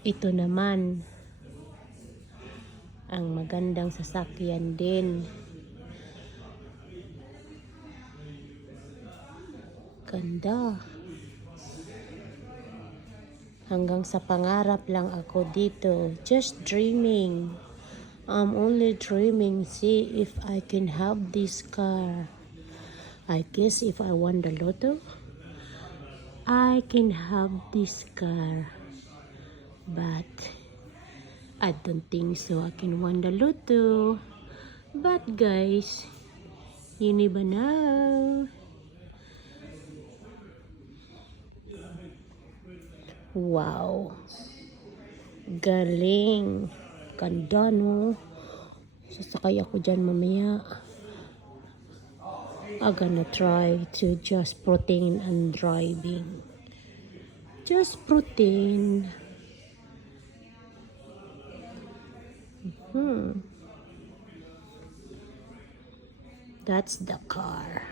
Ito naman ang magandang sasakyan din. Ganda. Hanggang sa pangarap lang ako dito. Just dreaming. I'm only dreaming. See if I can have this car. I guess if I won the lotto, I can have this car. But I don't think so I can win the lotto. But guys, you never know. Wow. Galing. Ganda, no? Sasakay ako dyan mamaya. I'm gonna try to just pretend and driving. Just pretend. That's the car.